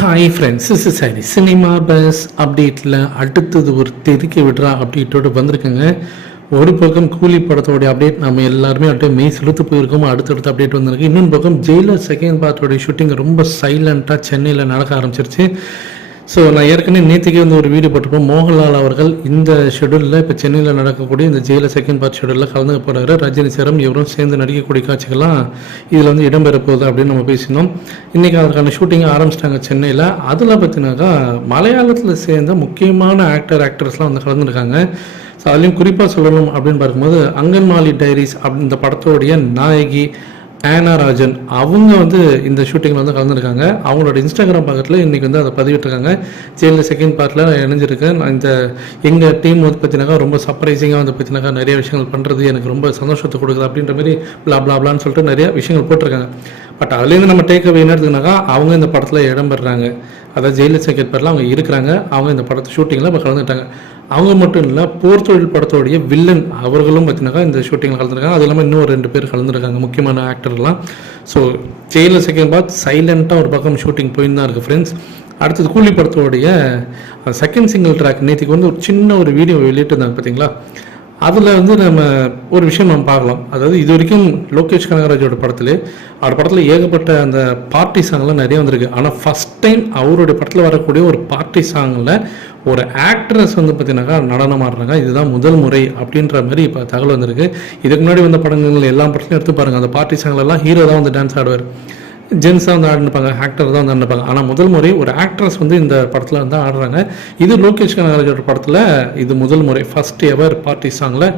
Hi friends is சரி cinema buzz அப்டேட்டில் அடுத்தது ஒரு தெருக்கி விடுறா அப்டேட்டோடு வந்திருக்குங்க. ஒரு பக்கம் கூலி படத்தோடைய அப்டேட் நம்ம எல்லாருமே அப்படியே மெய் செலுத்து போயிருக்கோம். அடுத்தடுத்த அப்டேட் வந்திருக்கு. இன்னொரு பக்கம் ஜெயிலர் செகண்ட் பார்ட்டோடைய ஷூட்டிங் ரொம்ப சைலண்ட்டாக சென்னையில் நடக்க ஆரம்பிச்சிருச்சு. ஸோ நான் ஏற்கனவே நேற்றுக்கே வந்து ஒரு வீடியோ போட்டிருப்போம். மோகன்லால் அவர்கள் இந்த ஷெடியூலில் இப்போ சென்னையில் நடக்கக்கூடிய இந்த ஜெயில செகண்ட் பார்ட் ஷெடியூலில் கலந்துக்க போகிறாரு ரஜினி சேரம் இவரும் சேர்ந்து நடிக்கக்கூடிய காட்சிகள்லாம் இதில் வந்து இடம்பெற போகுது அப்படின்னு நம்ம பேசினோம். இன்றைக்கி அதற்கான ஷூட்டிங் ஆரம்பிச்சிட்டாங்க சென்னையில். அதில் பார்த்தீங்கன்னாக்கா மலையாளத்தில் சேர்ந்த முக்கியமான ஆக்டர் ஆக்ட்ரஸ்லாம் வந்து கலந்துருக்காங்க. ஸோ அதுலேயும் குறிப்பாக சொல்லணும் அப்படின்னு பார்க்கும்போது அங்கன்வாடி டைரிஸ் அப்படின்ற படத்தோடைய நாயகி ஆனா ராஜன் அவங்க வந்து இந்த ஷூட்டிங்கில் வந்து கலந்துருக்காங்க. அவங்களோட இன்ஸ்டாகிராம் பக்கத்தில் இன்றைக்கி வந்து அதை பதிவிட்டிருக்காங்க. ஜெயிலில் செகண்ட் பார்ட்டில் நான் இணைஞ்சிருக்கேன் நான் இந்த எங்கள் டீம் வந்து பார்த்தினாக்கா ரொம்ப சர்ப்ரைசிங்காக வந்து பார்த்தினாக்கா நிறைய விஷயங்கள் பண்ணுறது எனக்கு ரொம்ப சந்தோஷத்தை கொடுக்குது அப்படின்ற மாதிரி பிளா பிளா சொல்லிட்டு நிறைய விஷயங்கள் போட்டிருக்காங்க. பட் அதுலேருந்து நம்ம டேக் அவே என்ன எடுத்துக்கினாக்கா அவங்க இந்த படத்தில் இடம்பெறாங்க அதாவது ஜெயலலிதா கேட்பாரில் அவங்க இருக்கிறாங்க. அவங்க இந்த படத்து ஷூட்டிங்கில் இப்போ கலந்துட்டாங்க அவங்க மட்டும் இல்லை போர் தொழில் படத்தோடைய வில்லன் அவர்களும் பார்த்தீங்கன்னாக்கா இந்த ஷூட்டிங்கில் கலந்துருக்காங்க அது இல்லாமல் இன்னும் ரெண்டு பேர் கலந்துருக்காங்க முக்கியமான ஆக்டர்லாம் ஸோ ஜெயலலிதா செகண்ட் பார்த்து சைலண்ட்டாக ஒரு பக்கம் ஷூட்டிங் போயின்னு தான் இருக்குது ஃப்ரெண்ட்ஸ் அடுத்தது கூலி படத்தோடைய செகண்ட் சிங்கிள் ட்ராக் நேற்றுக்கு வந்து ஒரு சின்ன ஒரு வீடியோ வெளியிட்டிருந்தாங்க பார்த்தீங்களா அதில் வந்து நம்ம ஒரு விஷயம் நம்ம பார்க்கலாம். அதாவது இது வரைக்கும் லோகேஷ் கனகராஜோட படத்தில் அவர் படத்தில் ஏகப்பட்ட அந்த பார்ட்டி சாங்லாம் நிறைய வந்திருக்கு. ஆனால் ஃபஸ்ட் டைம் அவருடைய படத்தில் வரக்கூடிய ஒரு பார்ட்டி சாங்கில் ஒரு ஆக்ட்ரஸ் வந்து பார்த்தீங்கன்னாக்கா நடனம் ஆடுறாங்க. இதுதான் முதல் முறை அப்படின்ற மாதிரி இப்போ தகவல் வந்திருக்கு. இதுக்கு முன்னாடி வந்த படங்கள் எல்லா படத்துலையும் எடுத்து பாருங்கள் அந்த பார்ட்டி சாங்லலாம் ஹீரோ தான் வந்து டான்ஸ் ஆடுவார். ஜென்ஸாக வந்து ஆடிருப்பாங்க ஆக்டர் தான் வந்து ஆடிருப்பாங்க. ஆனால் முதல் முறை ஒரு ஆக்ட்ரஸ் வந்து இந்த படத்தில் வந்து ஆடுறாங்க. இது லோகேஷ் கனகராஜோட படத்தில் இது முதல் முறை ஃபர்ஸ்ட் எவர் பார்ட்டி சாங்கில்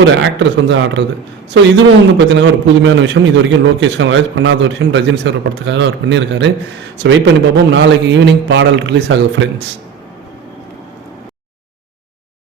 ஒரு ஆக்ட்ரஸ் வந்து ஆடுறது. ஸோ இதுவும் வந்து பார்த்தீங்கன்னா ஒரு புதுமையான விஷயம். இது வரைக்கும் லோகேஷ் கனகராஜ் பண்ணாத ஒரு விஷயம் ரஜினி சார் படத்துக்காக அவர் பண்ணியிருக்காரு. ஸோ வெயிட் பண்ணி பார்ப்போம். நாளைக்கு ஈவினிங் பாடல் ரிலீஸ் ஆகுது ஃப்ரெண்ட்ஸ்